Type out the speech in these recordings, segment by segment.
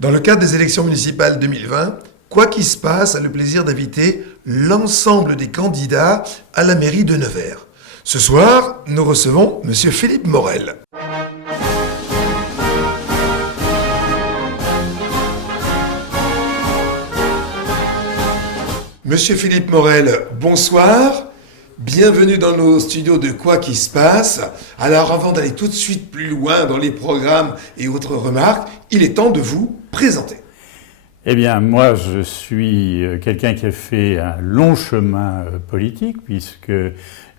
Dans le cadre des élections municipales 2020, Quoi qu'il se passe a le plaisir d'inviter l'ensemble des candidats à la mairie de Nevers. Ce soir, nous recevons Monsieur Philippe Morel. Monsieur Philippe Morel, bonsoir. Bienvenue dans nos studios de Quoi qu'il se passe. Alors avant d'aller tout de suite plus loin dans les programmes et autres remarques, il est temps de vous présenter. Eh bien, moi, je suis quelqu'un qui a fait un long chemin politique, puisque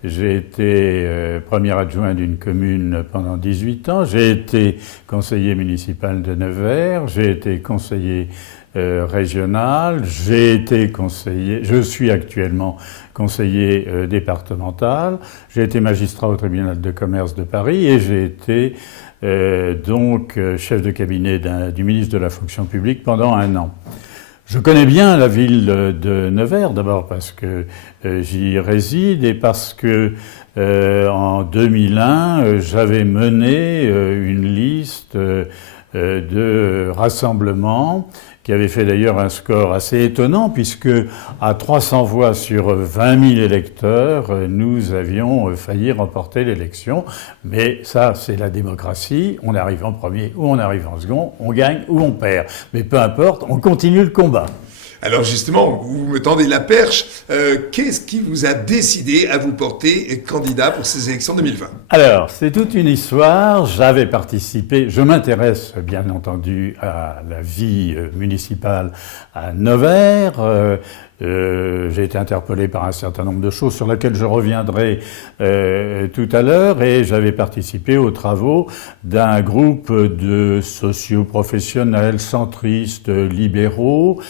j'ai été premier adjoint d'une commune pendant 18 ans, j'ai été conseiller municipal de Nevers, j'ai été conseiller régional, je suis actuellement conseiller départemental, j'ai été magistrat au tribunal de commerce de Paris et j'ai été chef de cabinet du ministre de la fonction publique pendant 1 an. Je connais bien la ville de Nevers, d'abord parce que j'y réside et parce que en 2001, j'avais mené une liste de rassemblements qui avait fait d'ailleurs un score assez étonnant puisque à 300 voix sur 20 000 électeurs, nous avions failli remporter l'élection. Mais ça, c'est la démocratie. On arrive en premier ou on arrive en second, on gagne ou on perd. Mais peu importe, on continue le combat. Alors justement, vous me tendez la perche. Qu'est-ce qui vous a décidé à vous porter candidat pour ces élections 2020 ? Alors, c'est toute une histoire. J'avais participé, je m'intéresse bien entendu à la vie municipale à Nevers. J'ai été interpellé par un certain nombre de choses sur lesquelles je reviendrai tout à l'heure et j'avais participé aux travaux d'un groupe de socio-professionnels, centristes, libéraux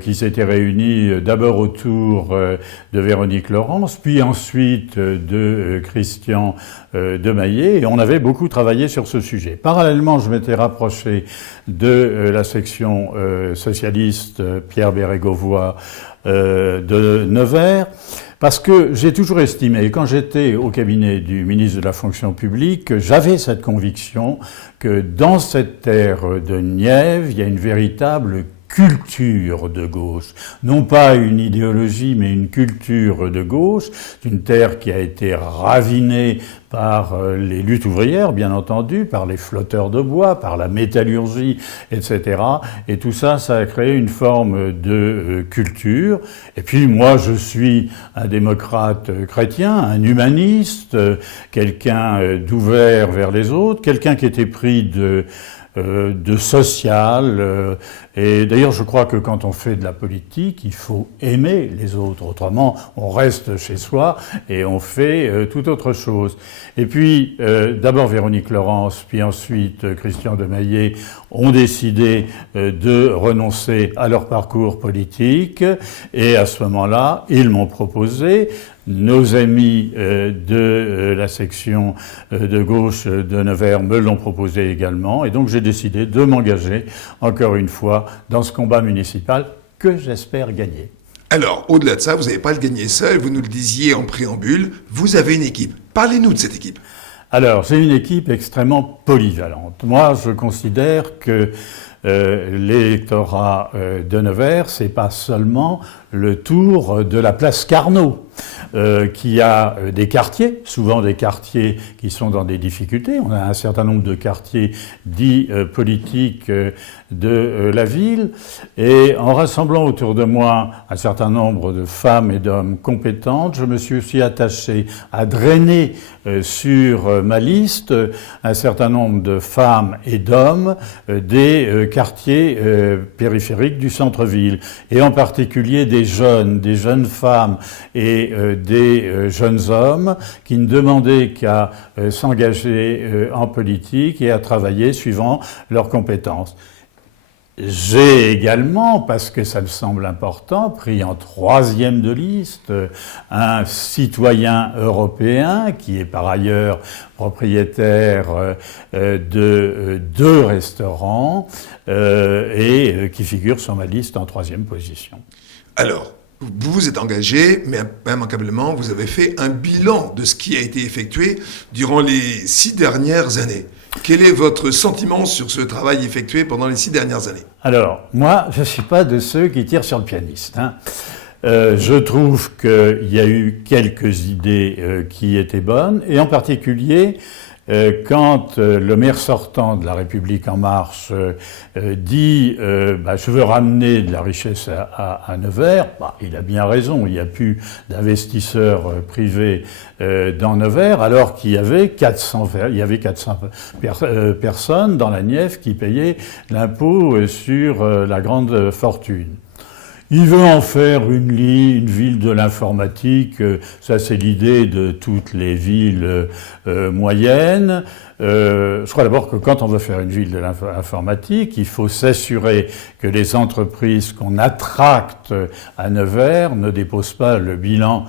qui s'étaient réunis d'abord autour de Véronique Laurence, puis ensuite de Christian Demaillet et on avait beaucoup travaillé sur ce sujet. Parallèlement, je m'étais rapproché de la section socialiste Pierre Bérégovoy de Nevers, parce que j'ai toujours estimé, quand j'étais au cabinet du ministre de la fonction publique, j'avais cette conviction que dans cette terre de Nièvre, il y a une véritable culture de gauche. Non pas une idéologie, mais une culture de gauche. C'est une terre qui a été ravinée par les luttes ouvrières, bien entendu, par les flotteurs de bois, par la métallurgie, etc. Et tout ça, ça a créé une forme de culture. Et puis moi, je suis un démocrate chrétien, un humaniste, quelqu'un d'ouvert vers les autres, quelqu'un qui était pris de social. Et d'ailleurs, je crois que quand on fait de la politique, il faut aimer les autres. Autrement, on reste chez soi et on fait toute autre chose. Et puis, d'abord Véronique Laurence, puis ensuite Christian Demaillet ont décidé de renoncer à leur parcours politique. Et à ce moment-là, ils m'ont proposé, nos amis de la section de gauche de Nevers me l'ont proposé également. Et donc, j'ai décidé de m'engager, encore une fois, dans ce combat municipal que j'espère gagner. Alors, au-delà de ça, vous n'avez pas le gagné seul, vous nous le disiez en préambule, vous avez une équipe. Parlez-nous de cette équipe. Alors, c'est une équipe extrêmement polyvalente. Moi, je considère que l'électorat de Nevers, c'est pas seulement le tour de la place Carnot, qui a des quartiers, souvent des quartiers qui sont dans des difficultés. On a un certain nombre de quartiers dits politiques de la ville. Et en rassemblant autour de moi un certain nombre de femmes et d'hommes compétentes, je me suis aussi attaché à drainer sur ma liste un certain nombre de femmes et d'hommes des quartiers périphériques du centre-ville. Et en particulier des jeunes femmes et des jeunes hommes qui ne demandaient qu'à s'engager en politique et à travailler suivant leurs compétences. J'ai également, parce que ça me semble important, pris en 3e de liste un citoyen européen qui est par ailleurs propriétaire de 2 restaurants et qui figure sur ma liste en 3e position. Alors, vous vous êtes engagé, mais immanquablement, vous avez fait un bilan de ce qui a été effectué durant les 6 dernières années. Quel est votre sentiment sur ce travail effectué pendant les 6 dernières années? Alors, moi, je ne suis pas de ceux qui tirent sur le pianiste, hein. Je trouve qu'il y a eu quelques idées qui étaient bonnes, et en particulier quand le maire sortant de La République En Marche dit je veux ramener de la richesse à Nevers, il a bien raison, il n'y a plus d'investisseurs privés dans Nevers, alors qu'il y avait 400 personnes dans la Nièvre qui payaient l'impôt sur la grande fortune. Il veut en faire une ville de l'informatique. Ça, c'est l'idée de toutes les villes moyennes. Je crois d'abord que quand on veut faire une ville de l'informatique, il faut s'assurer que les entreprises qu'on attracte à Nevers ne déposent pas le bilan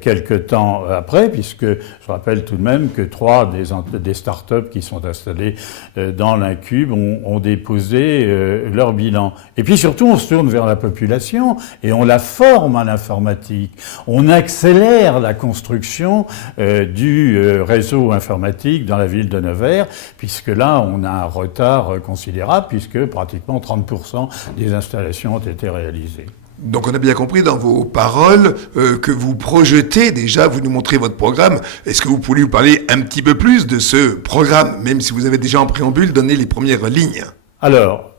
quelque temps après, puisque je rappelle tout de même que 3 des startups qui sont installées dans l'Incube ont déposé leur bilan. Et puis surtout, on se tourne vers la population et on la forme à l'informatique. On accélère la construction du réseau informatique dans la ville de Nevers, puisque là, on a un retard considérable, puisque pratiquement 30% des installations ont été réalisées. Donc on a bien compris dans vos paroles que vous projetez déjà, vous nous montrez votre programme. Est-ce que vous pouvez nous parler un petit peu plus de ce programme, même si vous avez déjà en préambule donné les premières lignes? Alors,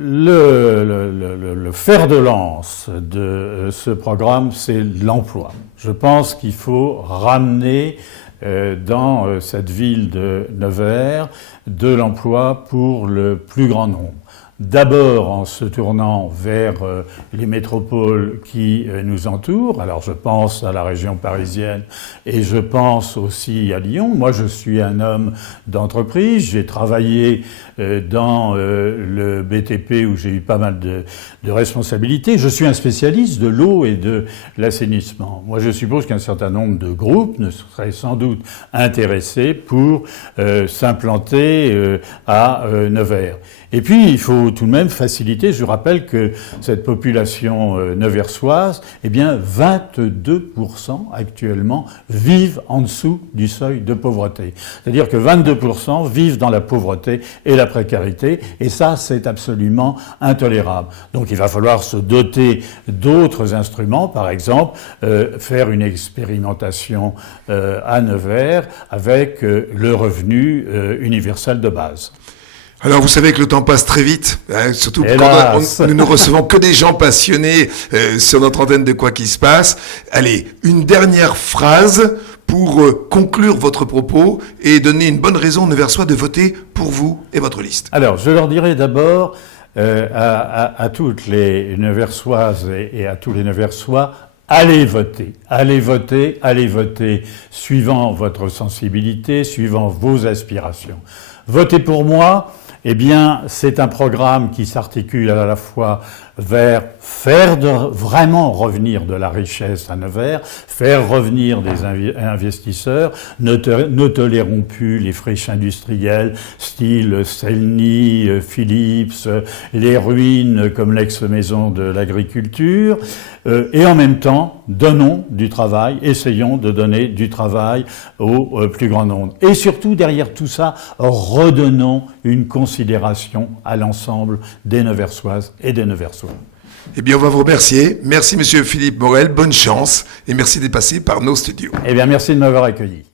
le fer de lance de ce programme, c'est l'emploi. Je pense qu'il faut ramener dans cette ville de Nevers de l'emploi pour le plus grand nombre. D'abord en se tournant vers les métropoles qui nous entourent. Alors je pense à la région parisienne et je pense aussi à Lyon. Moi je suis un homme d'entreprise, j'ai travaillé dans le BTP où j'ai eu pas mal de responsabilités. Je suis un spécialiste de l'eau et de l'assainissement. Moi je suppose qu'un certain nombre de groupes ne seraient sans doute intéressés pour s'implanter à Nevers. Et puis, il faut tout de même faciliter. Je rappelle que cette population neversoise, 22% actuellement vivent en dessous du seuil de pauvreté. C'est-à-dire que 22% vivent dans la pauvreté et la précarité. Et ça, c'est absolument intolérable. Donc, il va falloir se doter d'autres instruments. Par exemple, faire une expérimentation à Nevers avec le revenu universel de base. Alors vous savez que le temps passe très vite, hein, surtout quand nous ne recevons que des gens passionnés sur notre antenne de Quoi qu'il se passe. Allez, une dernière phrase pour conclure votre propos et donner une bonne raison aux Neversois de voter pour vous et votre liste. Alors, je leur dirai d'abord à toutes les Neversoises et à tous les Neversois, allez voter, allez voter, allez voter, suivant votre sensibilité, suivant vos aspirations. Votez pour moi. C'est un programme qui s'articule à la fois vers vraiment revenir de la richesse à Nevers, faire revenir des investisseurs, ne tolérons plus les friches industrielles, style Celny, Philips, les ruines comme l'ex-maison de l'agriculture, et en même temps, donnons du travail, essayons de donner du travail au plus grand nombre. Et surtout, derrière tout ça, redonnons une considération à l'ensemble des Neversoises et des Neversois. On va vous remercier. Merci, monsieur Philippe Morel. Bonne chance et merci d'être passé par nos studios. Merci de m'avoir accueilli.